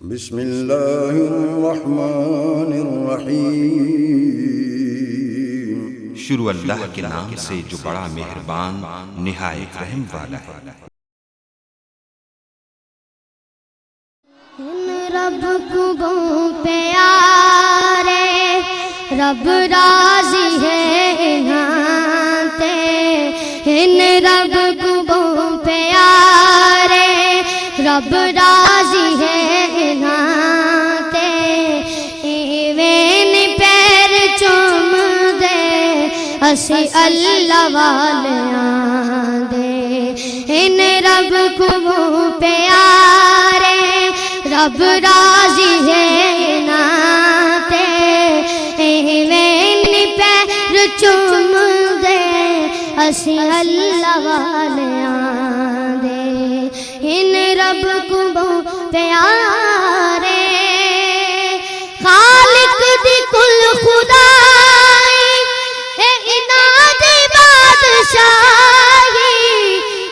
بسم اللہ الرحمن الرحیم۔ شروع اللہ کے نام سے جو بڑا مہربان نہایت رحم والا ہے۔ رب کو پیارے رب راضی ہے انہاں ان رب کو پیارے رب راضی ہے انہاں ایویں پیر چوم دے اسی اللہ والیاں دے ان رب کو پیارے رب راضی ہے ناتے ایویں پیر چوم دے اسی اللہ والیاں دے ان رب کو پیارے خالق دی کل خدائی اے انہاں دی بادشاہی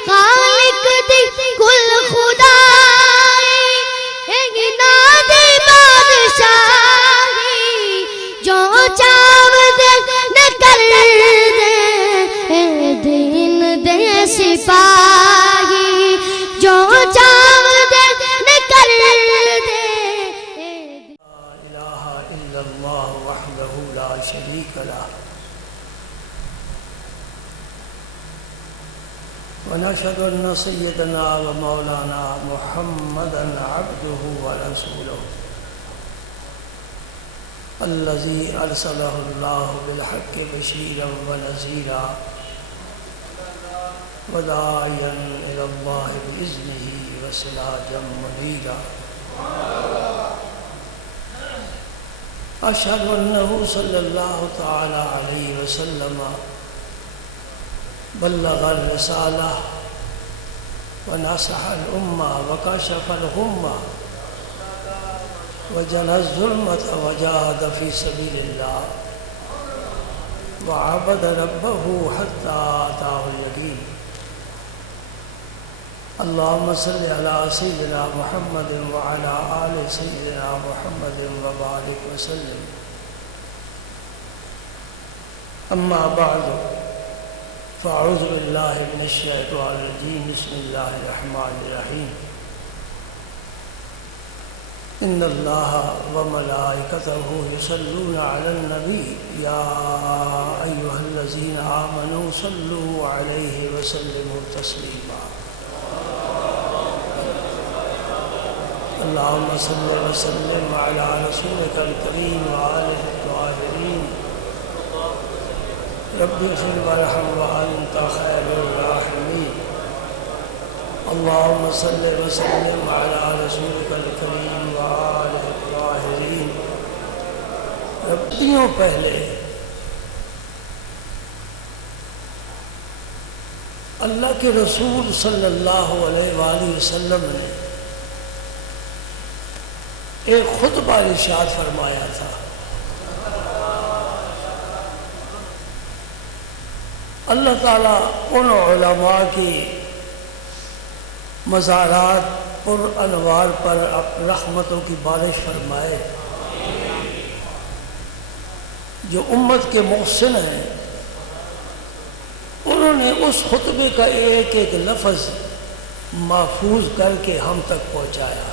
خالق دی کل خدائی جو چاو دے نہ کر دے دین دے سپاہی جو چاو دے نہ کر دے لا الہ الا اللہ وحدہ لا شریک لہ ونشهد ان سیدنا ومولانا محمدا عبده ورسوله الذي ارسله الله بالحق بشيرا ونذيرا وداعيا الى الله باذنه وسراجا منيرا اشهد انه صلى الله تعالى عليه وسلم بلغ الرسالة ونصح الأمة وكشف الغمة وجلى الظلمة وجاهد في سبيل الله وعبد ربه حتى أتاه اليقين اللهم صل على سيدنا محمد وعلى آل سيدنا محمد وبارك وسلم أما بعد فأعوذ بالله من الشيطان الرجيم بسم الله الرحمن الرحيم إن الله وملائكته يصلون على النبي يا أيها الذين آمنوا صلوا عليه وسلموا تسليما اللهم صل وسلم على رسولك الكريم وآله الطاهرين رب اغفر وارحم وأنت خير الراحمين اللهم صل وسلم على رسولك الكريم وآله الطاهرين ربیوں پہلے اللہ کے رسول صلی اللہ علیہ وآلہ وسلم نے ایک خطبہ ارشاد فرمایا تھا اللہ تعالیٰ ان علماء کی مزارات پر انوار پر رحمتوں کی بارش فرمائے جو امت کے محسن ہیں انہوں نے اس خطبے کا ایک ایک لفظ محفوظ کر کے ہم تک پہنچایا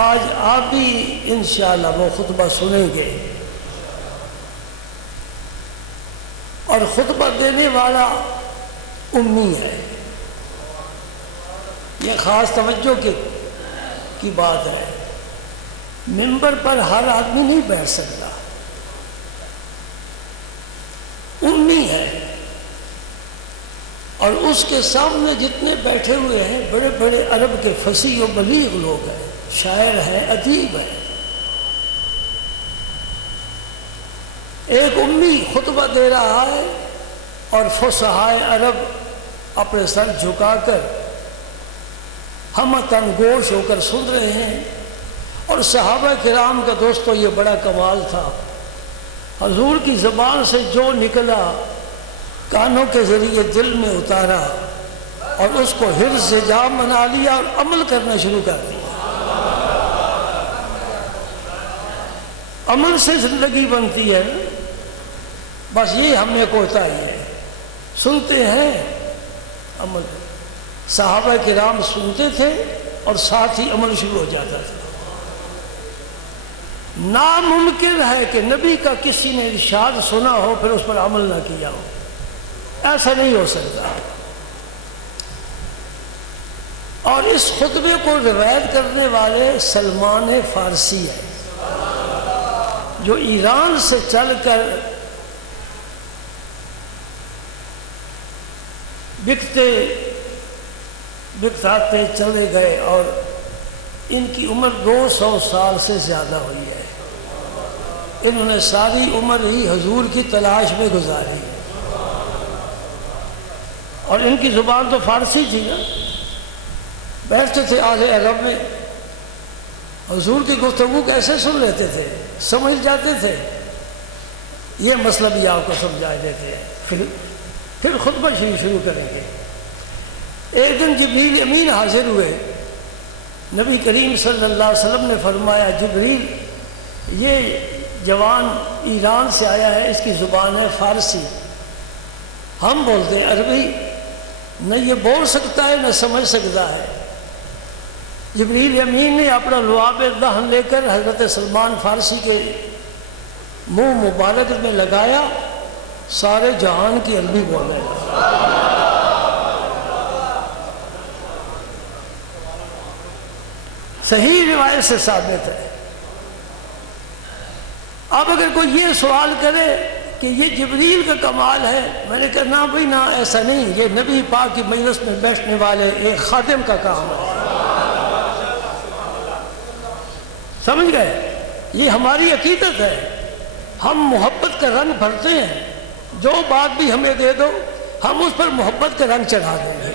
آج آپ بھی انشاءاللہ وہ خطبہ سنیں گے اور خطبہ دینے والا امی ہے یہ خاص توجہ کی بات ہے منبر پر ہر آدمی نہیں بیٹھ سکتا امی ہے اور اس کے سامنے جتنے بیٹھے ہوئے ہیں بڑے بڑے عرب کے فصیح و بلیغ لوگ ہیں شاعر ہیں ادیب ہیں ایک امی خطبہ دے رہا ہے اور فصحائے عرب اپنے سر جھکا کر ہمتن گوش ہو کر سن رہے ہیں اور صحابہ کرام کا دوستو یہ بڑا کمال تھا حضور کی زبان سے جو نکلا کانوں کے ذریعے دل میں اتارا اور اس کو حرص سے جام بنا لیا اور عمل کرنا شروع کر دیا۔ عمل سے زندگی بنتی ہے، بس یہ ہم نے کوتا ہی ہے، سنتے ہیں عمل۔ صحابہ کرام سنتے تھے اور ساتھ ہی عمل شروع ہو جاتا تھا۔ ناممکن ہے کہ نبی کا کسی نے ارشاد سنا ہو پھر اس پر عمل نہ کیا ہو، ایسا نہیں ہو سکتا۔ اور اس خطبے کو روایت کرنے والے سلمان فارسی ہیں، جو ایران سے چل کر بکھاتے چلے گئے، اور ان کی عمر 200 سال سے زیادہ ہوئی ہے۔ انہوں نے ساری عمر ہی حضور کی تلاش میں گزاری، اور ان کی زبان تو فارسی تھی نا، بیٹھتے تھے اہل عرب میں، حضور کی گفتگو کیسے سن لیتے تھے، سمجھ جاتے تھے۔ یہ مسئلہ بھی آپ کو سمجھا دیتے ہیں، پھر خطبہ شروع کریں گے۔ ایک دن جبریل امین حاضر ہوئے، نبی کریم صلی اللہ علیہ وسلم نے فرمایا جبریل یہ جوان ایران سے آیا ہے، اس کی زبان ہے فارسی، ہم بولتے ہیں عربی، نہ یہ بول سکتا ہے نہ سمجھ سکتا ہے۔ جبریل امین نے اپنا لعاب دہن لے کر حضرت سلمان فارسی کے منہ مبارک میں لگایا، سارے جہان کی عربی بولنے لگا۔ صحیح روایت سے ثابت ہے۔ اب اگر کوئی یہ سوال کرے کہ یہ جبریل کا کمال ہے، میں نے کہا نہ بھائی نہ، ایسا نہیں، یہ نبی پاک کی مجلس میں بیٹھنے والے ایک خادم کا کام ہے۔ سمجھ گئے؟ یہ ہماری عقیدت ہے، ہم محبت کا رنگ بھرتے ہیں، جو بات بھی ہمیں دے دو ہم اس پر محبت کا رنگ چڑھا دیں گے،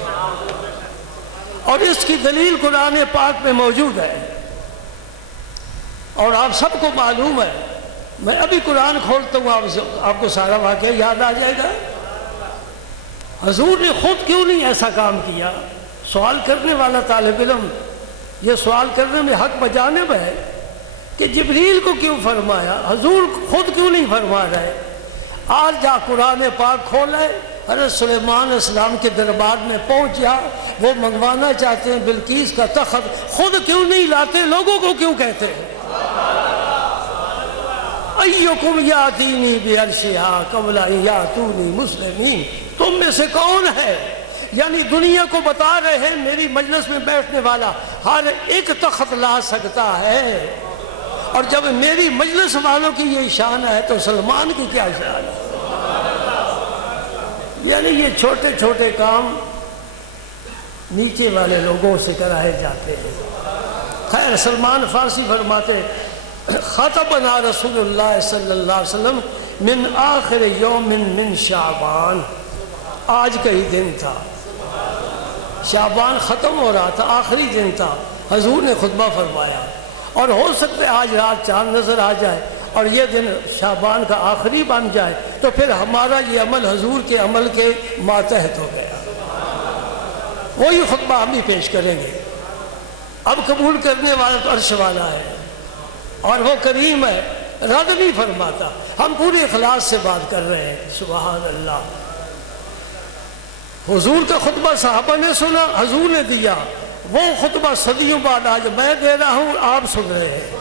اور اس کی دلیل قرآن پاک میں موجود ہے، اور آپ سب کو معلوم ہے۔ میں ابھی قرآن کھولتا ہوں، آپ کو سارا واقعہ یاد آ جائے گا۔ حضور نے خود کیوں نہیں ایسا کام کیا؟ سوال کرنے والا طالب علم یہ سوال کرنے میں حق بجانب ہے کہ جبریل کو کیوں فرمایا، حضور خود کیوں نہیں فرما رہے؟ آج جا قرآن پاک کھولے، حضرت سلیمان علیہ السلام کے دربار میں پہنچ جا، وہ منگوانا چاہتے ہیں بلقیس کا تخت، خود کیوں نہیں لاتے، لوگوں کو کیوں کہتے ہیں؟ ایکم یاتینی بعرشہا قبل ان یاتونی مسلمین، تم میں سے کون ہے؟ یعنی دنیا کو بتا رہے ہیں میری مجلس میں بیٹھنے والا ہر ایک تخت لا سکتا ہے، اور جب میری مجلس والوں کی یہ شان ہے تو سلمان کی کیا شان ہے؟ یعنی یہ چھوٹے چھوٹے کام نیچے والے لوگوں سے کرائے جاتے ہیں۔ خیر، سلمان فارسی فرماتے خطبنا رسول اللہ صلی اللہ علیہ وسلم من آخر یوم من شعبان، آج کا ہی دن تھا، شعبان ختم ہو رہا تھا، آخری دن تھا، حضور نے خطبہ فرمایا، اور ہو سکتا ہے آج رات چاند نظر آ جائے اور یہ دن شعبان کا آخری بن جائے، تو پھر ہمارا یہ عمل حضور کے عمل کے ماتحت ہو گیا۔ وہی خطبہ ہم بھی پیش کریں گے۔ اب قبول کرنے والا تو عرش والا ہے، اور وہ کریم ہے، رد نہیں فرماتا۔ ہم پورے اخلاص سے بات کر رہے ہیں، سبحان اللہ۔ حضور کا خطبہ صحابہ نے سنا، حضور نے دیا، وہ خطبہ صدیوں بعد آج میں دے رہا ہوں، آپ سن رہے ہیں۔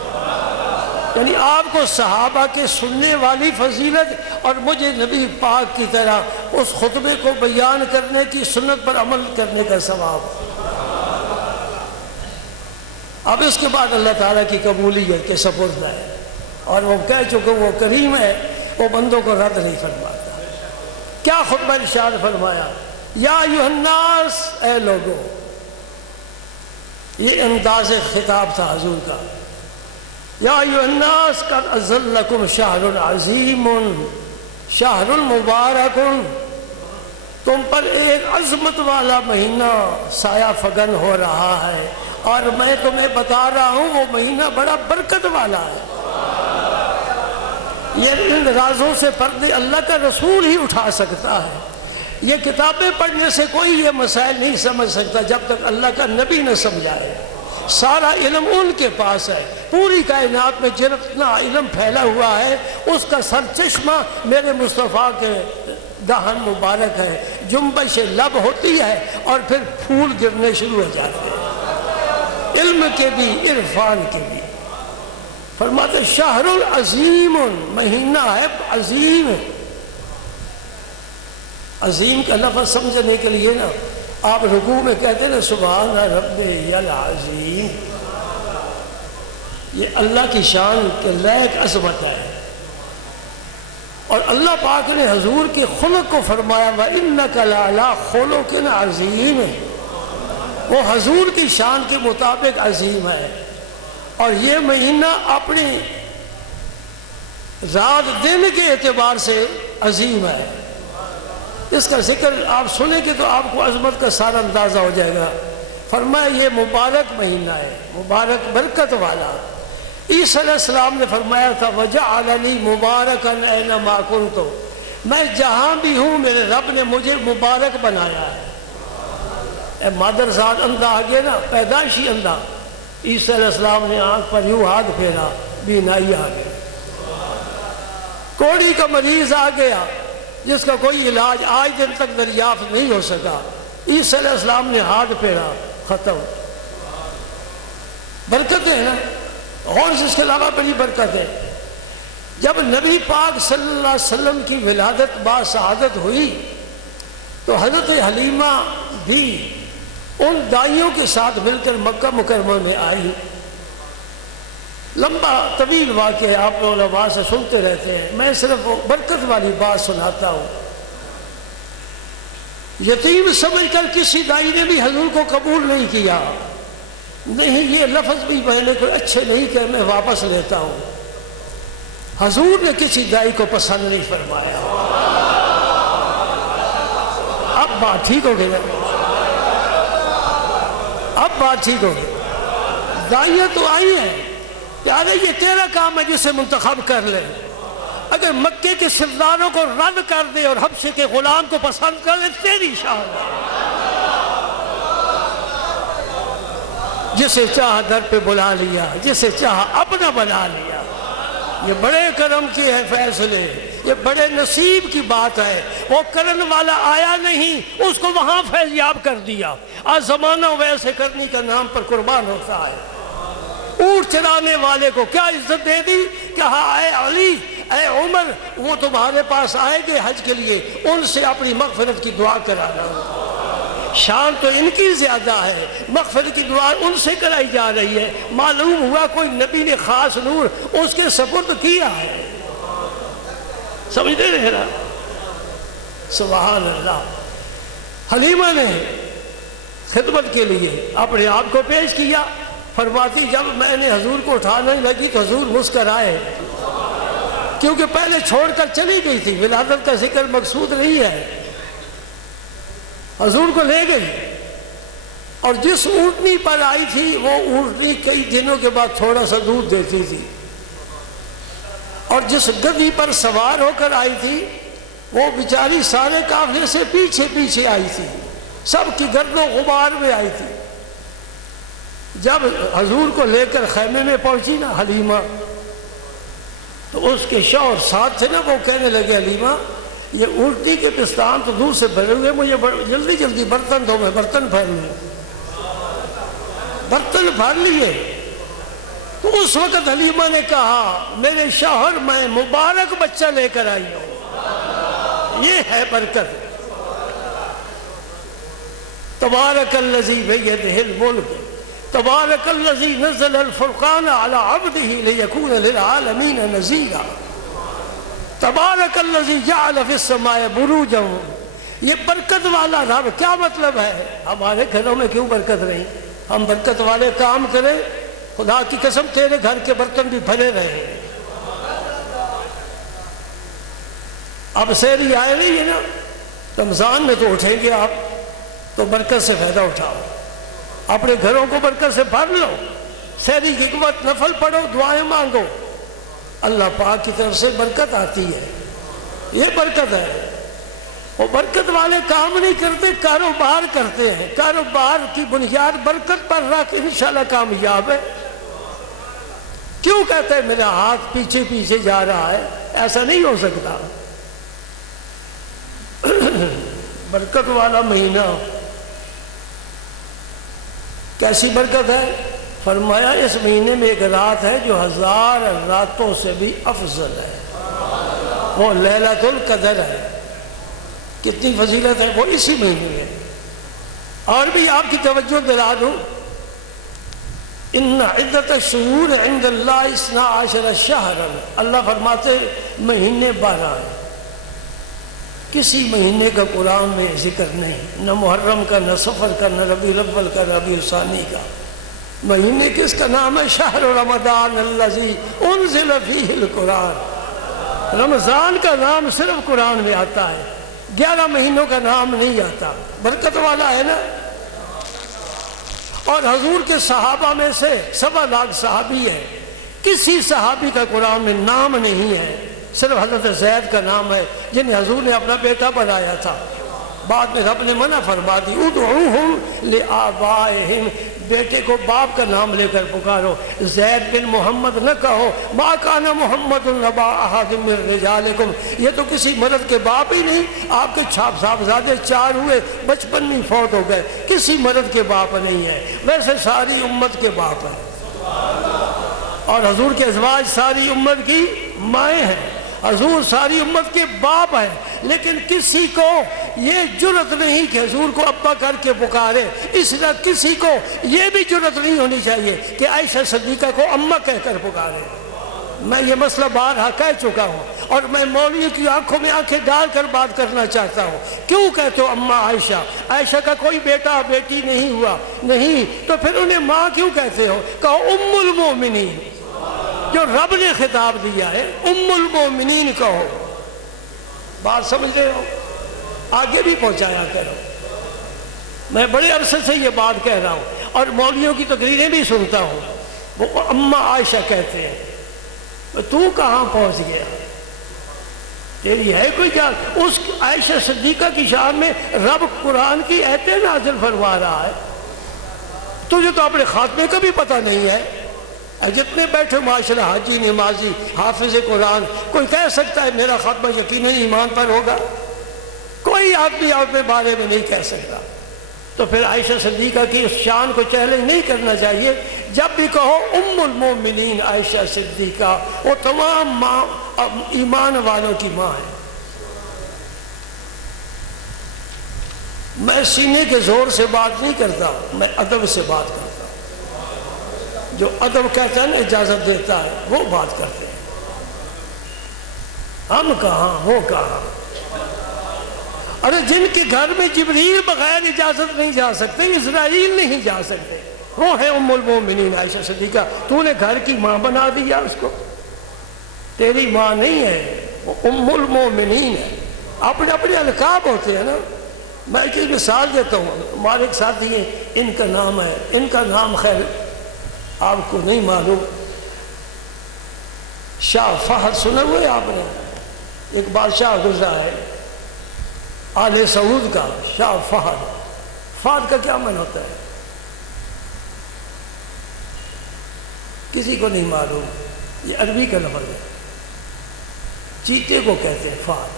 یعنی آپ کو صحابہ کے سننے والی فضیلت، اور مجھے نبی پاک کی طرح اس خطبے کو بیان کرنے کی، سنت پر عمل کرنے کا ثواب۔ اب اس کے بعد اللہ تعالیٰ کی قبولیت کے سپرد ہے، اور وہ کہہ چکے وہ کریم ہے، وہ بندوں کو رد نہیں فرماتا۔ کیا خطبہ ارشاد فرمایا؟ یا ایھا الناس، اے لوگو، یہ انداز خطاب تھا حضور کا۔ یا ایھا الناس قد اظلکم شہر عظیم شہر مبارک، تم پر ایک عظمت والا مہینہ سایہ فگن ہو رہا ہے، اور میں تمہیں بتا رہا ہوں وہ مہینہ بڑا برکت والا ہے۔ یہ ان رازوں سے پردے اللہ کا رسول ہی اٹھا سکتا ہے۔ یہ کتابیں پڑھنے سے کوئی یہ مسائل نہیں سمجھ سکتا جب تک اللہ کا نبی نہ سمجھائے۔ سارا علم ان کے پاس ہے، پوری کائنات میں جتنا علم پھیلا ہوا ہے اس کا سرچشمہ میرے مصطفیٰ کے دہن مبارک ہے۔ جنبش لب ہوتی ہے اور پھر پھول گرنے شروع ہو جاتے ہیں، علم کے بھی عرفان کے بھی۔ فرماتے شہر العظیم، مہینہ ہے عظیم۔ عظیم کا لفظ سمجھنے کے لیے نا آپ رکوع میں کہتے ہیں نا سبحان ربی العظیم، یہ اللہ کی شان کے لائق عظمت ہے۔ اور اللہ پاک نے حضور کے خلق کو فرمایا وَإِنَّكَ لَعَلَىٰ خُلُقٍ عَظِيمٍ، وہ حضور کی شان کے مطابق عظیم ہے۔ اور یہ مہینہ اپنی رات دن کے اعتبار سے عظیم ہے۔ اس کا ذکر آپ سنیں گے تو آپ کو عظمت کا سارا اندازہ ہو جائے گا۔ فرمایا یہ مبارک مہینہ ہے، مبارک برکت والا۔ عیسیٰ علیہ السلام نے فرمایا تھا وَجَعَلَنِي مُبَارَكًا أَيْنَمَا كُنتُ، میں جہاں بھی ہوں میرے رب نے مجھے مبارک بنایا ہے۔ اے مادر ذات اندھا آ گیا نا، پیدائشی اندھا، عیسیٰ علیہ السلام نے آنکھ پر یوں ہاتھ پھیرا، بینائی آ گیا۔ کوڑی کا مریض آ گیا جس کا کوئی علاج آج دن تک دریافت نہیں ہو سکا، عیسیٰ علیہ السلام نے ہاتھ پھیرا، ختم۔ برکت ہے نا، اور اس کے علاوہ بڑی برکت ہے۔ جب نبی پاک صلی اللہ علیہ وسلم کی ولادت با سعادت ہوئی تو حضرت حلیمہ بھی ان دائیوں کے ساتھ مل کر مکہ مکرمہ میں آئی۔ لمبا طویل واقعہ ہے، آپ لوگ علماء سے سنتے رہتے ہیں، میں صرف برکت والی بات سناتا ہوں۔ یتیم سمجھ کر کسی دائی نے بھی حضور کو قبول نہیں کیا، نہیں یہ لفظ بھی میں نے کوئی اچھے نہیں کہ میں واپس لیتا ہوں۔ حضور نے کسی دائی کو پسند نہیں فرمایا۔ اب بات ٹھیک ہو گئی، اب بات ٹھیک ہو گئی۔ دائیاں تو آئی ہیں کہ ارے یہ تیرا کام ہے جسے منتخب کر لے، اگر مکے کے سرداروں کو رد کر دے اور حبشے کے غلام کو پسند کر لے تیری شان ہے۔ جسے چاہا در پہ بلا لیا، جسے چاہا اپنا بنا لیا۔ یہ بڑے کرم کے ہیں فیصلے، یہ بڑے نصیب کی بات ہے۔ وہ کرن والا آیا نہیں، اس کو وہاں فیضیاب کر دیا۔ آج زمانہ ویسے کرنی کا نام پر قربان ہوتا ہے۔ اونٹ چرانے والے کو کیا عزت دے دی، کہا اے علی اے عمر وہ تمہارے پاس آئے گے حج کے لیے، ان سے اپنی مغفرت کی دعا کرانا۔ شان تو ان کی زیادہ ہے، مغفرت کی دعا ان سے کرائی جا رہی ہے۔ معلوم ہوا کوئی نبی نے خاص نور اس کے سپرد کیا ہے۔ سمجھتے رہے نا، سبحان اللہ۔ حلیمہ نے خدمت کے لیے اپنے آپ کو پیش کیا۔ فرماتی جب میں نے حضور کو اٹھانے لگی تو حضور مسکرائے، کیونکہ پہلے چھوڑ کر چلی گئی تھی، ولادت کا ذکر مقصود نہیں ہے۔ حضور کو لے گئی اور جس اونٹنی پر آئی تھی وہ اونٹنی کئی دنوں کے بعد تھوڑا سا دودھ دیتی تھی، اور جس گدھی پر سوار ہو کر آئی تھی وہ بیچاری سارے قافلے سے پیچھے پیچھے آئی تھی، سب کی گرد و غبار میں آئی تھی۔ جب حضور کو لے کر خیمے میں پہنچی نا حلیمہ، تو اس کے شوہر ساتھ تھے نا، وہ کہنے لگے حلیمہ یہ اونٹنی کے پستان تو دودھ سے بھرے ہوئے، مجھے جلدی جلدی برتن دو، میں برتن بھر لوں۔ برتن بھر لیے تو اس وقت حلیمہ نے کہا میرے شوہر میں مبارک بچہ لے کر آئی ہوں، یہ ہے برکت۔ تبارک الذی بیدہ الملک تبارک الذی نزل الفرقان علی عبدہ لیکون للعالمین نذیرا تبارک الذی جعل فی السماء بروجا۔ یہ برکت والا رب کیا مطلب ہے؟ ہمارے گھروں میں کیوں برکت نہیں؟ ہم برکت والے کام کریں، خدا کی قسم تیرے گھر کے برتن بھی بھرے رہے۔ اب سحری آئے نہیں ہے نا، رمضان میں تو اٹھیں گے آپ، تو برکت سے فائدہ اٹھاؤ، اپنے گھروں کو برکت سے بھر لو، سحری کی حکمت نفل پڑھو، دعائیں مانگو، اللہ پاک کی طرف سے برکت آتی ہے، یہ برکت ہے۔ وہ برکت والے کام نہیں کرتے، کاروبار کرتے ہیں، کاروبار کی بنیاد برکت پر رکھ انشاءاللہ کامیاب ہے۔ کیوں کہتے ہیں میرا ہاتھ پیچھے پیچھے جا رہا ہے؟ ایسا نہیں ہو سکتا۔ برکت والا مہینہ کیسی برکت ہے؟ فرمایا اس مہینے میں ایک رات ہے جو 1000 راتوں سے بھی افضل ہے، وہ لیلۃ القدر ہے۔ کتنی فضیلت ہے وہ اسی مہینے میں۔ اور بھی آپ کی توجہ دلا دوں، ان عدت الشہور عند اللہ 12 شہرا، اللہ فرماتے مہینے 12 ہیں، کسی مہینے کا قرآن میں ذکر نہیں، نہ محرم کا، نہ صفر کا، نہ ربیع الاول کا، ربیع الثانی کا۔ مہینے کس کا نام ہے؟ شہر رمضان الذی انزل فیہ القرآن۔ رمضان کا نام صرف قرآن میں آتا ہے، 11 مہینوں کا نام نہیں آتا۔ برکت والا ہے نا۔ اور حضور کے صحابہ میں سے 7 لاکھ صحابی ہیں، کسی صحابی کا قرآن میں نام نہیں ہے، صرف حضرت زید کا نام ہے جنہیں حضور نے اپنا بیٹا بنایا تھا۔ بعد میں رب نے منع فرما دی، ادعوہم لآبائہم، بیٹے کو باپ کا نام لے کر پکارو، زید بن محمد نہ کہو، ما کان محمد ابا احد من رجالکم، یہ تو کسی مرد کے باپ ہی نہیں، آپ کے صاحبزادے 4 ہوئے، بچپن میں فوت ہو گئے، کسی مرد کے باپ نہیں ہے، ویسے ساری امت کے باپ ہیں، اور حضور کے ازواج ساری امت کی مائیں ہیں، حضور ساری امت کے باپ ہیں، لیکن کسی کو یہ جرت نہیں کہ حضور کو ابا کر کے پکارے، اس طرح کسی کو یہ بھی جرت نہیں ہونی چاہیے کہ عائشہ صدیقہ کو اماں کہہ کر پکارے۔ میں یہ مسئلہ بارہا کہہ چکا ہوں، اور میں مولوی کی آنکھوں میں آنکھیں ڈال کر بات کرنا چاہتا ہوں۔ کیوں کہتے ہو اماں عائشہ؟ عائشہ کا کوئی بیٹا بیٹی نہیں ہوا، نہیں تو پھر انہیں ماں کیوں کہتے ہو؟ کہو ام المومنین، جو رب نے خطاب دیا ہے، ام المومنین کہو۔ بات سمجھ رہے ہو؟ آگے بھی پہنچایا کرو۔ میں بڑے عرصے سے یہ بات کہہ رہا ہوں، اور مولویوں کی تقریریں بھی سنتا ہوں، وہ اماں عائشہ کہتے ہیں۔ تو کہاں پہنچ گیا؟ تیری ہے کوئی جان؟ اس عائشہ صدیقہ کی شان میں رب قرآن کی آیتیں نازل فرما رہا ہے، تجھے تو اپنے خاتمے کا بھی پتہ نہیں ہے۔ جتنے بیٹھے معاشرہ، حاجی، نمازی، حافظ قرآن، کوئی کہہ سکتا ہے میرا خاتمہ یقیناً ایمان پر ہوگا؟ کوئی آدمی اپنے بارے میں نہیں کہہ سکتا۔ تو پھر عائشہ صدیقہ کی اس شان کو چیلنج نہیں کرنا چاہیے۔ جب بھی کہو ام المومنین عائشہ صدیقہ، وہ تمام ماں ایمان والوں کی ماں ہے۔ میں سینے کے زور سے بات نہیں کرتا، میں ادب سے بات کرتا ہوں۔ جو ادب کہتا ہے نا، اجازت دیتا ہے، وہ بات کرتے ہیں۔ ہم کہاں، وہ کہاں؟ ارے جن کے گھر میں جبریل بغیر اجازت نہیں جا سکتے، اسرائیل نہیں جا سکتے، وہ ہے ام المومنین عائشہ صدیقہ۔ تو نے گھر کی ماں بنا دیا اس کو، تیری ماں نہیں ہے، وہ ام المومنین ہے۔ اپنے اپنے القاب ہوتے ہیں نا۔ میں ایک مثال دیتا ہوں، ہمارے ایک ساتھی ہیں، ان کا نام ہے، ان کا نام خیر آپ کو نہیں معلوم، شاہ فہد سنا ہوئے آپ نے؟ ایک بادشاہ گزرا ہے آل سعود کا، شاہ فہد۔ فہد کا کیا معنی ہوتا ہے؟ کسی کو نہیں معلوم، یہ عربی کا لفظ ہے، چیتے کو کہتے ہیں فہد۔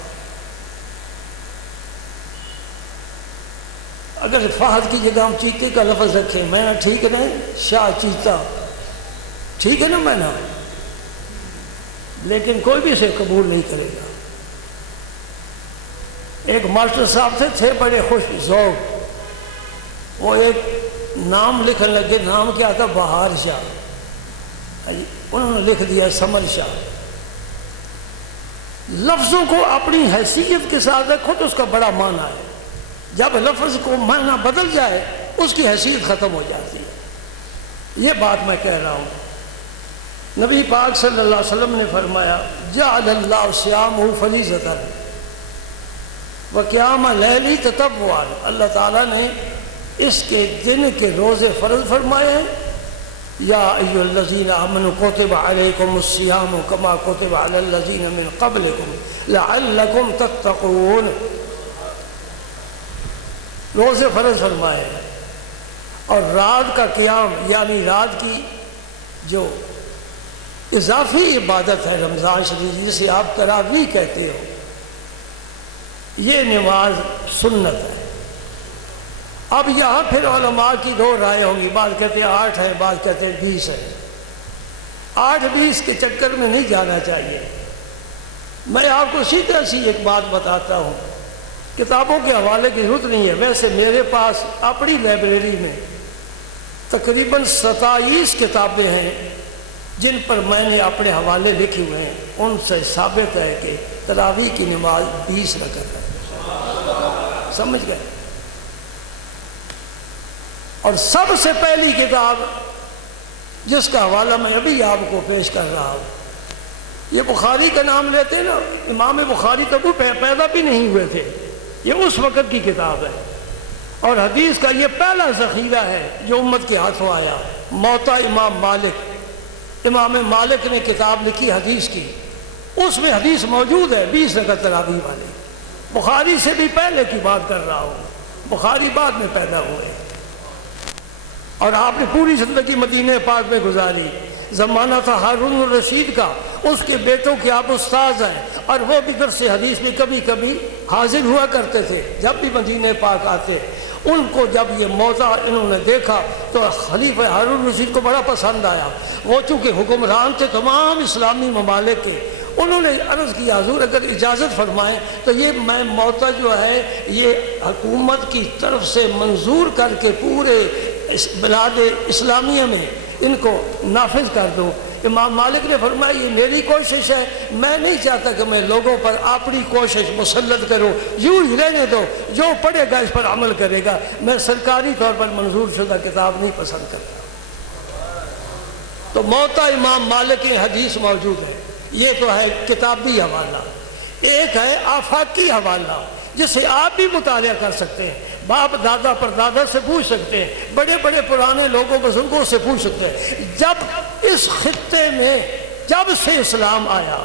اگر فہد کی جگہ ہم چیتے کا لفظ رکھیں، میں نہ ٹھیک نہیں؟ شاہ چیتا ٹھیک ہے نا میں نہ، لیکن کوئی بھی اسے قبول نہیں کرے گا۔ ایک ماسٹر صاحب تھے بڑے خوش ذوق، وہ ایک نام لکھنے لگے، نام کیا تھا؟ بہار شاہ، انہوں نے لکھ دیا سمر شاہ۔ لفظوں کو اپنی حیثیت کے ساتھ رکھو تو اس کا بڑا معنی ہے، جب لفظ کو معنی بدل جائے اس کی حیثیت ختم ہو جاتی ہے۔ یہ بات میں کہہ رہا ہوں۔ نبی پاک صلی اللہ علیہ وسلم نے فرمایا، جعل اللہ صیامہ فریضۃ وقیام لیلی تطوعا، اللہ تعالیٰ نے اس کے دن کے روزے فرض فرمائے ہیں۔ یا ایھا الذین آمنوا کتب علیکم الصیام کما کتب علی الذین من قبلکم لعلکم تتقون۔ روزے فرض فرمائے اور رات کا قیام یعنی رات کی جو اضافی عبادت ہے رمضان شریف جسے آپ تراویح کہتے ہو، یہ نماز سنت ہے۔ اب یہاں پھر علماء کی دو رائے ہوں گی، بعض کہتے ہیں 8 ہے، بعض کہتے ہیں 20 ہے۔ 8-20 کے چکر میں نہیں جانا چاہیے۔ میں آپ کو سیدھا سی ایک بات بتاتا ہوں، کتابوں کے حوالے کی ضرورت نہیں ہے، ویسے میرے پاس اپنی لائبریری میں تقریباً 27 کتابیں ہیں جن پر میں نے اپنے حوالے لکھے ہوئے ہیں، ان سے ثابت ہے کہ تراویح کی نماز 20 رکعت ہے۔ سمجھ گئے؟ اور سب سے پہلی کتاب جس کا حوالہ میں ابھی آپ کو پیش کر رہا ہوں، یہ بخاری کا نام لیتے ہیں نا، امام بخاری تو وہ پیدا بھی نہیں ہوئے تھے، یہ اس وقت کی کتاب ہے، اور حدیث کا یہ پہلا ذخیرہ ہے جو امت کے ہاتھوں آیا۔ موطا امام مالک نے کتاب لکھی حدیث کی، اس میں حدیث موجود ہے 20 رکعت تراویح والی۔ بخاری سے بھی پہلے کی بات کر رہا ہوں، بخاری بعد میں پیدا ہوئے، اور آپ نے پوری زندگی مدینہ پاک میں گزاری۔ زمانہ تھا ہارون الرشید کا، اس کے بیٹوں کے آپ استاذ ہیں، اور وہ بھی درس حدیث میں کبھی کبھی حاضر ہوا کرتے تھے جب بھی مدینہ پاک آتے۔ ان کو جب یہ موضع انہوں نے دیکھا تو خلیفہ ہارون الرشید کو بڑا پسند آیا، وہ چونکہ حکمران تھے تمام اسلامی ممالک کے۔ انہوں نے عرض کیا حضور اگر اجازت فرمائیں تو یہ میں موضع جو ہے یہ حکومت کی طرف سے منظور کر کے پورے بلاد اسلامیہ میں ان کو نافذ کر دوں۔ امام مالک نے فرمایا یہ میری کوشش ہے، میں نہیں چاہتا کہ میں لوگوں پر اپنی کوشش مسلط کروں، یوں ہی رہنے دو، جو پڑھے گا اس پر عمل کرے گا، میں سرکاری طور پر منظور شدہ کتاب نہیں پسند کرتا۔ تو موطا امام مالک کی حدیث موجود ہے، یہ تو ہے کتابی حوالہ۔ ایک ہے آفاقی حوالہ جسے آپ بھی مطالعہ کر سکتے ہیں، باپ دادا پر دادا سے پوچھ سکتے ہیں، بڑے بڑے پرانے لوگوں بزرگوں سے پوچھ سکتے ہیں۔ جب اس خطے میں جب سے اسلام آیا،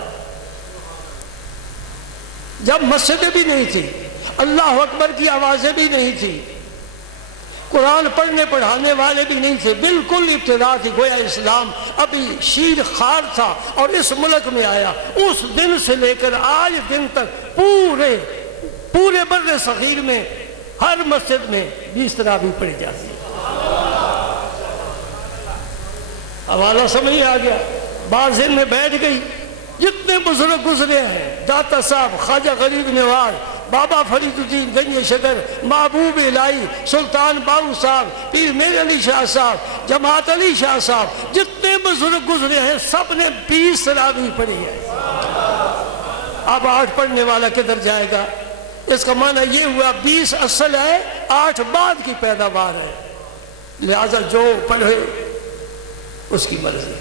جب مسجدیں بھی نہیں تھی، اللہ اکبر کی آوازیں بھی نہیں تھی، قرآن پڑھنے پڑھانے والے بھی نہیں تھے، بالکل ابتدا تھی، گویا اسلام ابھی شیر خار تھا اور اس ملک میں آیا۔ اس دن سے لے کر آج دن تک پورے بر صغیر میں ہر مسجد میں 20 تراویح پڑھی جاتی ہے۔ حوالہ سمجھ آ گیا، بعض ذہن میں بیٹھ گئی۔ جتنے بزرگ گزرے ہیں، داتا صاحب، خواجہ غریب نواز، بابا فرید الدین گنج شکر، محبوب الہی، سلطان باہو صاحب، پیر میر علی شاہ صاحب، جماعت علی شاہ صاحب، جتنے بزرگ گزرے ہیں سب نے 20 تراویح پڑھی ہے۔ اب 8 پڑھنے والا کدھر جائے گا؟ اس کا معنی یہ ہوا 20 اصل ہے، 8 بعد کی پیداوار ہے، لہذا جو پڑھے اس کی مرضی۔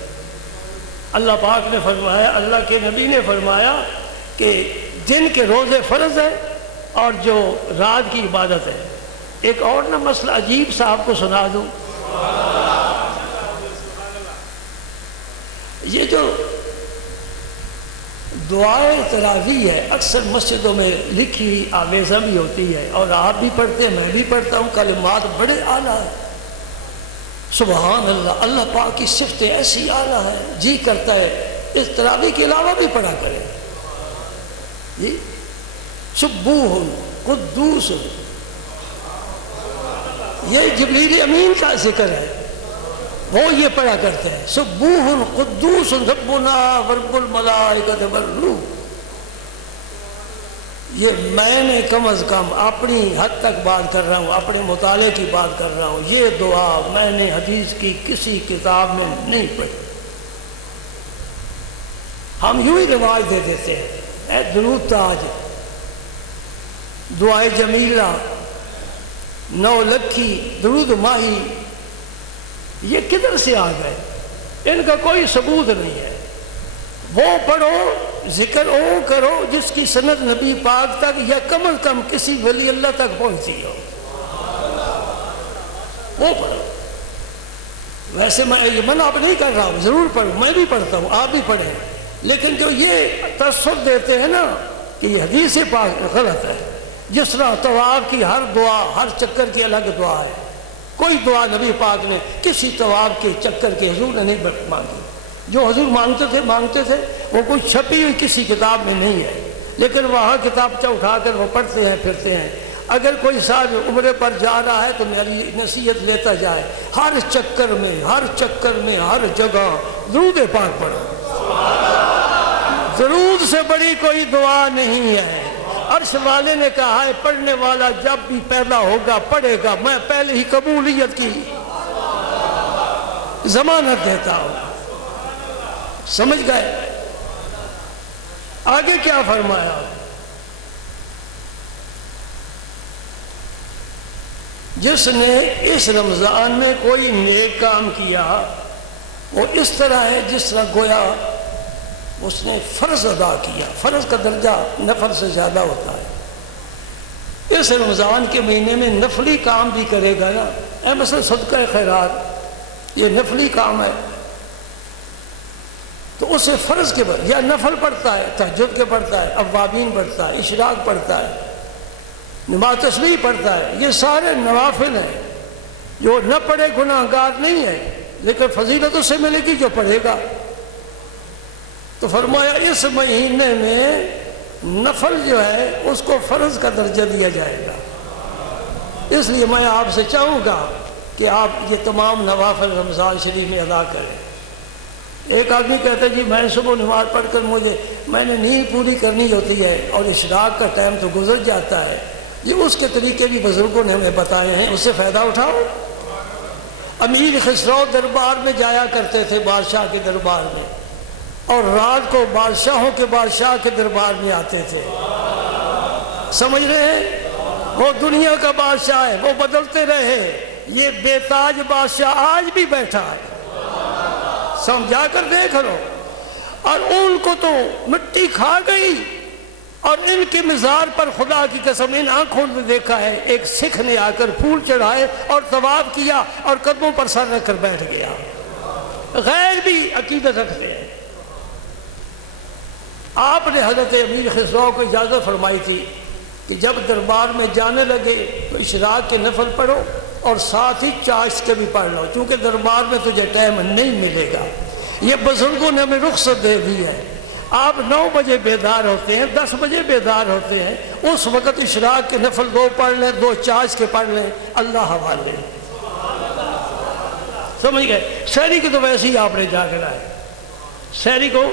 اللہ پاک نے فرمایا، اللہ کے نبی نے فرمایا کہ دن کے روزے فرض ہے اور جو رات کی عبادت ہے۔ ایک اور نہ مسئلہ عجیب سا آپ کو سنا دوں، یہ جو دعائے تراویح ہے اکثر مسجدوں میں لکھی ہوئی آویزہ بھی ہوتی ہے، اور آپ بھی پڑھتے ہیں، میں بھی پڑھتا ہوں، کلمات بڑے اعلیٰ ہیں، سبحان اللہ، اللہ پاک کی صفتیں ایسی اعلیٰ ہے، جی کرتا ہے اس تراویح کے علاوہ بھی پڑھا کرے۔ جی سبوح قدوس، یہ جبریل امین کا ذکر ہے، وہ یہ پڑھا کرتے ہیں، سبوح قدوس ربنا ورب الملائکۃ والروح۔ یہ میں نے کم از کم اپنی حد تک بات کر رہا ہوں، اپنے مطالعے کی بات کر رہا ہوں، یہ دعا میں نے حدیث کی کسی کتاب میں نہیں پڑھی۔ ہم یوں ہی رواج دے دیتے ہیں، اے درود تاج، دعائے جمیلہ، 9 لکھی، درود ماہی، یہ کدھر سے آ گئے؟ ان کا کوئی ثبوت نہیں ہے۔ وہ پڑھو، ذکر وہ کرو جس کی سند نبی پاک تک یا کم از کم کسی ولی اللہ تک پہنچتی ہو، وہ پڑھو۔ ویسے میں یہ منع اب نہیں کر رہا ہوں، ضرور پڑھو، میں بھی پڑھتا ہوں، آپ بھی پڑھیں، لیکن جو یہ تصور دیتے ہیں نا کہ یہ حدیث پاک غلط ہے، جس طرح طواف کی ہر دعا، ہر چکر کی الگ دعا ہے، کوئی دعا نبی پاک نے کسی طواف کے چکر کے حضور نے نہیں مانگی۔ جو حضور مانگتے تھے وہ کوئی چھپی ہوئی کسی کتاب میں نہیں ہے، لیکن وہاں کتابچہ اٹھا کر وہ پڑھتے ہیں پھرتے ہیں۔ اگر کوئی صاحب عمرے پر جا رہا ہے تو میری نصیحت لیتا جائے، ہر چکر میں ہر جگہ درود پاک پڑھو۔ درود سے بڑی کوئی دعا نہیں ہے۔ عرش والے نے کہا ہے پڑھنے والا جب بھی پیدا ہوگا پڑھے گا، میں پہلے ہی قبولیت کی ضمانت دیتا ہوں۔ سمجھ گئے؟ آگے کیا فرمایا؟ جس نے اس رمضان میں کوئی نیک کام کیا وہ اس طرح ہے جس طرح گویا اس نے فرض ادا کیا۔ فرض کا درجہ نفل سے زیادہ ہوتا ہے۔ اس رمضان کے مہینے میں نفلی کام بھی کرے گا نا، اے مثلا صدقہ خیرات، یہ نفلی کام ہے، تو اسے فرض کے بعد یا نفل پڑھتا ہے، تہجد کے پڑھتا ہے، اوابین پڑھتا ہے، اشراق پڑھتا ہے، نماز تسبیح پڑھتا ہے، یہ سارے نوافل ہیں۔ جو نہ پڑھے گناہ گار نہیں ہے، لیکن فضیلت اس سے ملے گی جو پڑھے گا۔ تو فرمایا اس مہینے میں نفل جو ہے اس کو فرض کا درجہ دیا جائے گا۔ اس لیے میں آپ سے چاہوں گا کہ آپ یہ تمام نوافل رمضان شریف میں ادا کریں۔ ایک آدمی کہتا ہے جی میں صبح نماز پڑھ کر میں نے نیند پوری کرنی ہوتی ہے اور اشراق کا ٹائم تو گزر جاتا ہے۔ یہ اس کے طریقے بھی بزرگوں نے ہمیں بتائے ہیں، اس سے فائدہ اٹھاؤ۔ امیر خسرو دربار میں جایا کرتے تھے، بادشاہ کے دربار میں، اور رات کو بادشاہوں کے بادشاہ کے دربار میں آتے تھے۔ سمجھ رہے ہیں؟ وہ دنیا کا بادشاہ ہے، وہ بدلتے رہے، یہ بے تاج بادشاہ آج بھی بیٹھا ہے، سمجھا کر دیکھ لو۔ اور ان کو تو مٹی کھا گئی، اور ان کے مزار پر خدا کی قسم ان آنکھوں نے دیکھا ہے ایک سکھ نے آ کر پھول چڑھائے اور طواف کیا اور قدموں پر سر رکھ کر بیٹھ گیا۔ غیر بھی عقیدت رکھتے ہیں۔ آپ نے حضرت امیر خسرو کو اجازت فرمائی تھی کہ جب دربار میں جانے لگے تو اشراق کے نفل پڑھو اور ساتھ ہی چاشت کے بھی پڑھ لو، چونکہ دربار میں تجھے ٹائم نہیں ملے گا۔ یہ بزرگوں نے ہمیں رخصت دے دی ہے۔ آپ 9 بجے بیدار ہوتے ہیں، 10 بجے بیدار ہوتے ہیں، اس وقت اشراق کے نفل 2 پڑھ لیں، 2 چاشت کے پڑھ لیں، اللہ حوالے۔ سمجھ گئے؟ سحری کی تو ویسے ہی آپ نے جاگنا ہے۔ سحری کو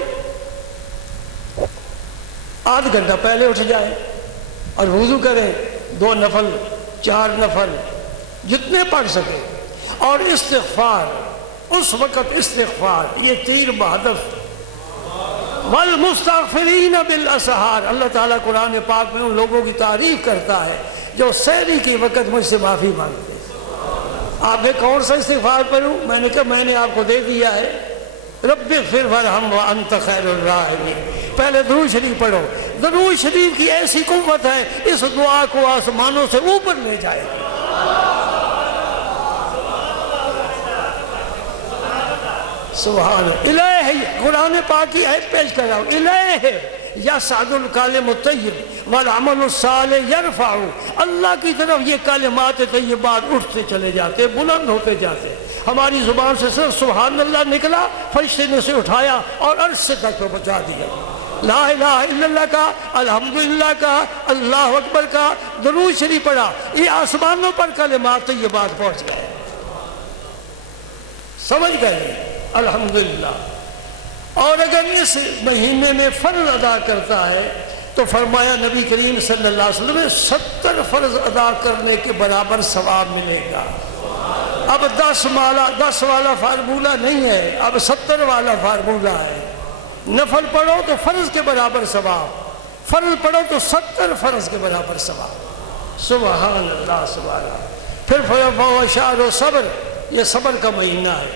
آدھ گھنٹہ پہلے اٹھ جائے اور وضو کرے، 2 نفل 4 نفل جتنے پڑھ سکے، اور استغفار، اس وقت استغفار، یہ تیر بہدف، والمستغفرین بالاسحار۔ اللہ تعالیٰ قرآن پاک میں ان لوگوں کی تعریف کرتا ہے جو سحری کے وقت مجھ سے معافی مانگتے ہیں۔ آپ نے کون سا استغفار پڑھوں؟ میں نے کہا میں نے آپ کو دے دیا ہے، رب اغفر وارحم وانت خیر الراحمین۔ پہلے درود شریف پڑھو۔ درود شریف کی ایسی قوت ہے، اس دعا کو آسمانوں سے اوپر لے جائے گی۔ سبحان الہ، قرآن پاک کی آیت پیش کر رہا ہوں، الہ یصعد الکلم الطیب والعمل الصالح یرفع۔ اللہ کی طرف یہ کلمات طیبات اٹھتے چلے جاتے، بلند ہوتے جاتے۔ ہماری زبان سے صرف سبحان اللہ نکلا، فرشتے نے اسے اٹھایا اور عرش سے تک کو پہنچا دیا۔ لا الہ الا اللہ کا، الحمدللہ کا، اللہ اکبر کا، درود شریف پڑھا، یہ آسمانوں پر کلمات طیبات پہنچ گئے۔ سمجھ گئے؟ الحمدللہ۔ اور اگر اس مہینے میں فرض ادا کرتا ہے تو فرمایا نبی کریم صلی اللہ علیہ وسلم 70 فرض ادا کرنے کے برابر ثواب ملے گا۔ اب 10 والا فارمولہ نہیں ہے، اب 70 والا فارمولہ ہے۔ نفل پڑھو تو فرض کے برابر ثواب، فرض پڑھو تو 70 فرض کے برابر ثواب۔ سبحان اللہ، سبحان اللہ۔ پھر شہر و صبر، یہ صبر کا مہینہ ہے۔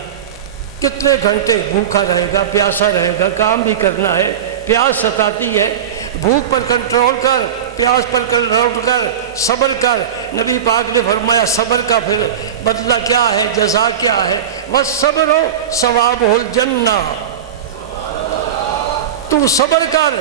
کتنے گھنٹے بھوکا رہے گا، پیاسا رہے گا، کام بھی کرنا ہے، پیاس ستاتی ہے، بھوک پر کنٹرول کر، پیاس پر کنٹرول کر، صبر کر۔ نبی پاک نے فرمایا صبر کا پھر بدلہ کیا ہے، جزا کیا ہے؟ وَالصَّبْرُ ثَوَابُهُ الْجَنَّةُ۔ تو صبر کر،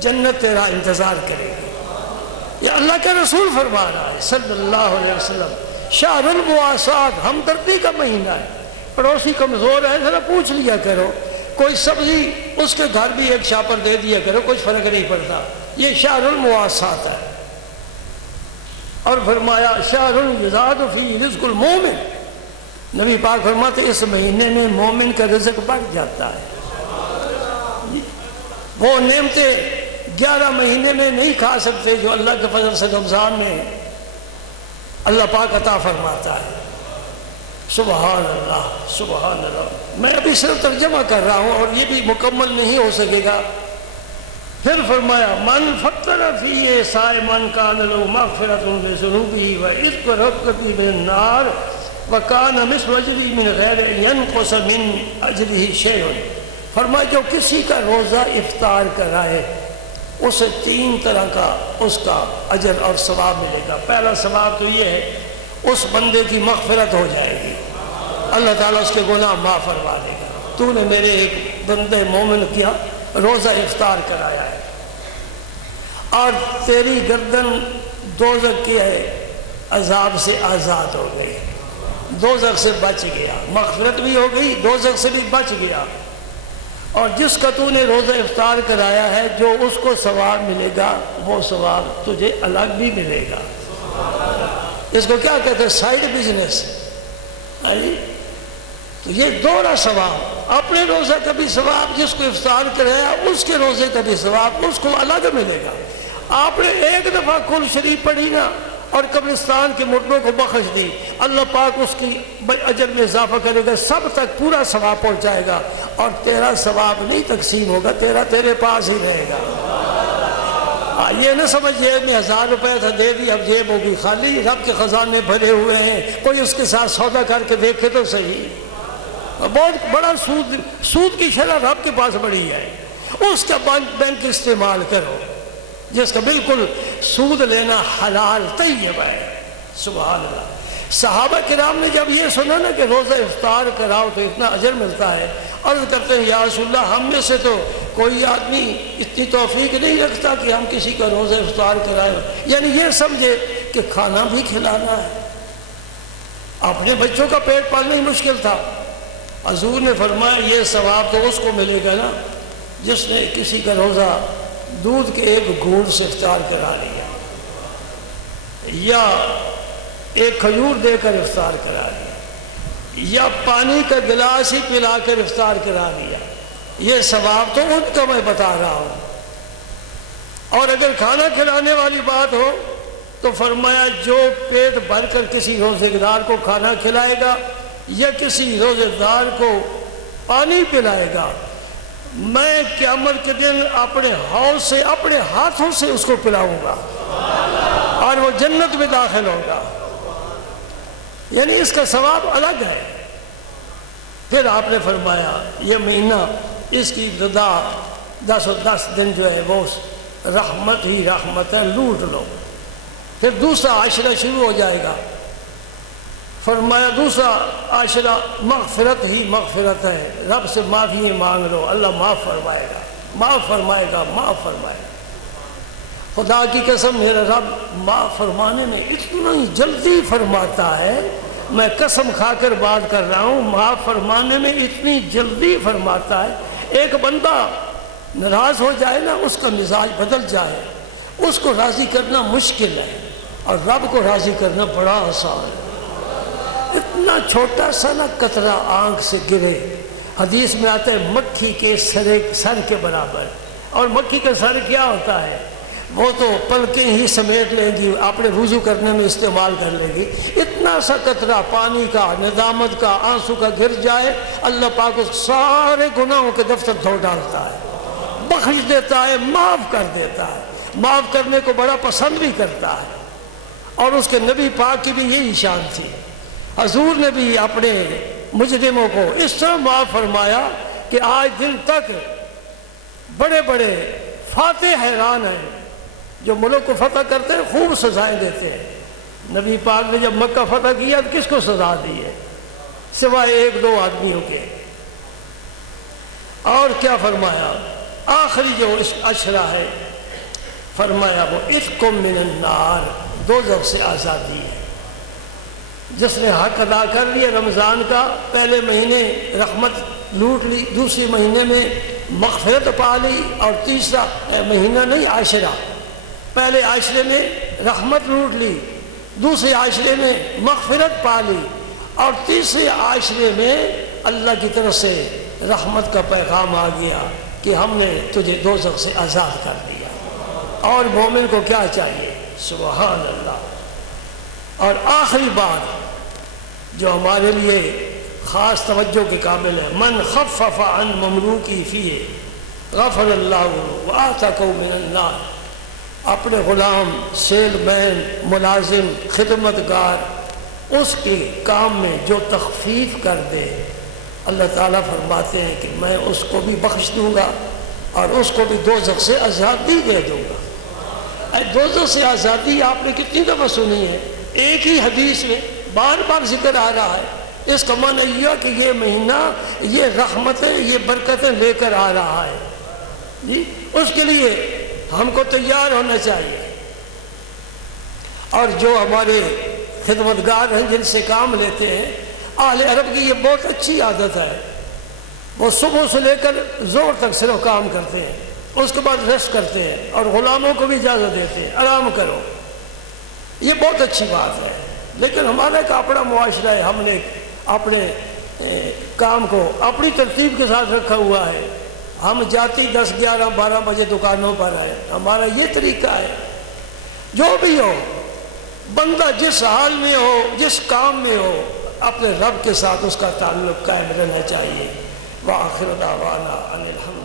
جنت تیرا انتظار کرے گی۔ یہ اللہ کے رسول فرما رہا ہے صلی اللہ علیہ وسلم، شہر المواسات، ہمدردی کا مہینہ ہے۔ پڑوسی کمزور ہے ذرا پوچھ لیا کرو، کوئی سبزی اس کے گھر بھی ایک شاپر دے دیا کرو، کچھ فرق نہیں پڑتا، یہ شہر المواسات ہے۔ اور فرمایا شہر یزاد فی رزق المومن، نبی پاک فرماتے اس مہینے میں مومن کا رزق بڑھ جاتا ہے۔ وہ نعمتیں 11 مہینے میں نہیں کھا سکتے جو اللہ کے فضل سے رمضان میں اللہ پاک عطا فرماتا ہے۔ سبحان اللہ سبحان اللہ۔ میں ابھی صرف ترجمہ کر رہا ہوں اور یہ بھی مکمل نہیں ہو سکے گا۔ پھر فرمایا من فطر فیہ صائما کان له مغفرۃ لذنوبہ وعتق رقبۃ من النار وکان مثل اجرہ من غیر ان ینقص من اجرہ شیء۔ فرمایا جو کسی کا روزہ افطار کرائے اسے 3 طرح کا اس کا اجر اور ثواب ملے گا۔ پہلا ثواب تو یہ ہے اس بندے کی مغفرت ہو جائے گی، اللہ تعالیٰ اس کے گناہ معاف فرما دے گا۔ تو نے میرے ایک بندے مومن کیا روزہ افطار کرایا ہے اور تیری گردن دوزخ کے عذاب سے آزاد ہو گئی، دوزخ سے بچ گیا، مغفرت بھی ہو گئی، دوزخ سے بھی بچ گیا۔ اور جس کا تو نے روزہ افطار کرایا ہے جو اس کو ثواب ملے گا وہ ثواب تجھے الگ بھی ملے گا۔ اس کو کیا کہتے ہیں سائیڈ بزنس، تو یہ دوہرا ثواب، اپنے روزہ کا بھی ثواب، جس کو افطار کرایا اس کے روزے کا بھی ثواب اس کو الگ ملے گا۔ آپ نے ایک دفعہ کل شریف پڑھی نا اور قبرستان کے مردوں کو بخش دی، اللہ پاک اس کی اجر میں اضافہ کرے گا، سب تک پورا ثواب پہنچائے گا، اور تیرا ثواب نہیں تقسیم ہوگا، تیرے پاس ہی رہے گا۔ یہ نہ سمجھ جیب میں 1000 روپے تھا دے دی اب جیب ہوگی خالی، رب کے خزانے بھرے ہوئے ہیں، کوئی اس کے ساتھ سودا کر کے دیکھے تو صحیح۔ بہت بڑا سود کی شرح رب کے پاس بڑی ہے، اس کا بینک استعمال کرو جس کا بالکل سود لینا حلال طیب ہے۔ سبحان اللہ۔ صحابہ کرام نے جب یہ سنا نا کہ روزہ افطار کراؤ تو اتنا اجر ملتا ہے، عرض کرتے ہیں یا رسول اللہ ہم میں سے تو کوئی آدمی اتنی توفیق نہیں رکھتا کہ ہم کسی کا روزہ افطار کرائیں، یعنی یہ سمجھے کہ کھانا بھی کھلانا ہے، اپنے بچوں کا پیٹ پالنا ہی مشکل تھا۔ حضور نے فرمایا یہ ثواب تو اس کو ملے گا نا جس نے کسی کا روزہ دودھ کے ایک گھونٹ سے افطار کرا لیا یا ایک کھجور دے کر افطار کرا لیا یا پانی کا گلاس ہی پلا کر افطار کرا لیا، یہ ثواب تو ان کا میں بتا رہا ہوں۔ اور اگر کھانا کھلانے والی بات ہو تو فرمایا جو پیٹ بھر کر کسی روزے دار کو کھانا کھلائے گا یا کسی روزے دار کو پانی پلائے گا، میں قیامت کے دن اپنے حوض سے اپنے ہاتھوں سے اس کو پلاؤں گا اور وہ جنت میں داخل ہوگا، یعنی اس کا ثواب الگ ہے۔ پھر آپ نے فرمایا یہ مہینہ اس کی ابتدا 10 دن جو ہے وہ رحمت ہی رحمت ہے، لوٹ لو۔ پھر دوسرا عاشرہ شروع ہو جائے گا، فرمایا دوسرا عاشرہ مغفرت ہی مغفرت ہے، رب سے معافی مانگ لو، اللہ معاف فرمائے گا معاف فرمائے گا معاف فرمائے گا۔ خدا کی قسم میرا رب معاف فرمانے میں اتنا ہی جلدی فرماتا ہے، میں قسم کھا کر بات کر رہا ہوں، معاف فرمانے میں اتنی جلدی فرماتا ہے۔ ایک بندہ ناراض ہو جائے نا، اس کا مزاج بدل جائے، اس کو راضی کرنا مشکل ہے اور رب کو راضی کرنا بڑا آسان ہے۔ اتنا چھوٹا سا نا قطرہ آنکھ سے گرے، حدیث میں آتا ہے مکھی کے سر کے برابر، اور مکھی کا سر کیا ہوتا ہے، وہ تو پلکیں ہی سمیٹ لیں گی، اپنے وضو کرنے میں استعمال کر لیں گی۔ اتنا سا قطرہ پانی کا، ندامت کا، آنسو کا گر جائے، اللہ پاک اس سارے گناہوں کے دفتر دھو ڈالتا ہے، بخش دیتا ہے، معاف کر دیتا ہے، معاف کرنے کو بڑا پسند بھی کرتا ہے۔ اور اس کے نبی پاک کی بھی یہی شان تھی، حضور نے بھی اپنے مجرموں کو اس طرح معاف فرمایا کہ آج دن تک بڑے بڑے فاتح حیران ہیں، جو ملک کو فتح کرتے ہیں خوب سزائیں دیتے ہیں۔ نبی پاک نے جب مکہ فتح کیا تو کس کو سزا دی ہے سوائے 1-2 آدمیوں کے؟ اور کیا فرمایا؟ آخری جو عشرہ ہے فرمایا وہ عتق من النار، دوزخ سے آزادی ہے۔ جس نے حق ادا کر لیا رمضان کا، پہلے مہینے رحمت لوٹ لی، دوسرے مہینے میں مغفرت پا لی، اور تیسرا مہینہ نہیں عاشرہ، پہلے عاشرے میں رحمت لوٹ لی، دوسرے عاشرے میں مغفرت پا لی، اور تیسرے عاشرے میں اللہ کی طرف سے رحمت کا پیغام آ گیا کہ ہم نے تجھے دوزخ سے آزاد کر دیا۔ اور مومن کو کیا چاہیے؟ سبحان اللہ۔ اور آخری بات جو ہمارے لیے خاص توجہ کے قابل ہے، من خفف عن مملوکی فیہ غفر اللہ وآتاکہ من النار، اپنے غلام، سیل مین، ملازم، خدمتگار، اس کے کام میں جو تخفیف کر دے، اللہ تعالیٰ فرماتے ہیں کہ میں اس کو بھی بخش دوں گا اور اس کو بھی دوزخ سے آزادی دے دوں گا۔ دوزخ سے آزادی آپ نے کتنی دفعہ سنی ہے؟ ایک ہی حدیث میں بار بار ذکر آ رہا ہے۔ اس کا معنی یہ کہ یہ مہینہ یہ رحمتیں، یہ برکتیں لے کر آ رہا ہے جی، اس کے لیے ہم کو تیار ہونا چاہیے۔ اور جو ہمارے خدمتگار ہیں جن سے کام لیتے ہیں، اہل عرب کی یہ بہت اچھی عادت ہے، وہ صبح سے لے کر زور تک صرف کام کرتے ہیں، اس کے بعد ریسٹ کرتے ہیں، اور غلاموں کو بھی اجازت دیتے ہیں آرام کرو۔ یہ بہت اچھی بات ہے، لیکن ہمارا ایک اپنا معاشرہ ہے، ہم نے اپنے کام کو اپنی ترتیب کے ساتھ رکھا ہوا ہے۔ ہم جاتی 10، 11، 12 بجے دکانوں پر ہے، ہمارا یہ طریقہ ہے۔ جو بھی ہو، بندہ جس حال میں ہو، جس کام میں ہو، اپنے رب کے ساتھ اس کا تعلق قائم رہنا چاہیے۔ وآخر دعوانا ان الحمد